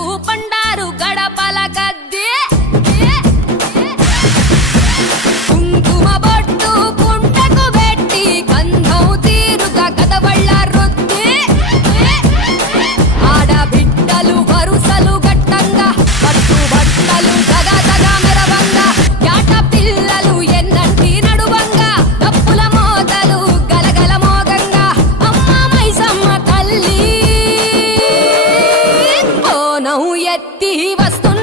కట్టు పండారు గడపల గద్దె కుంకుమ బొట్టు కుంటకు పెట్టి గంధం తీరుగా కదవళ్ళ రొద్ది ఆడబిడ్డలు వరుసలు గట్టంగా పట్టు బట్టలు దగా దగా మెరవంగా యాట పిల్లలు ఎన్నంటి నడువంగా డప్పుల మోతలు గలగల మోగంగా అమ్మ మైసమ్మ తల్లి బోనం ఎత్తి వస్తున్న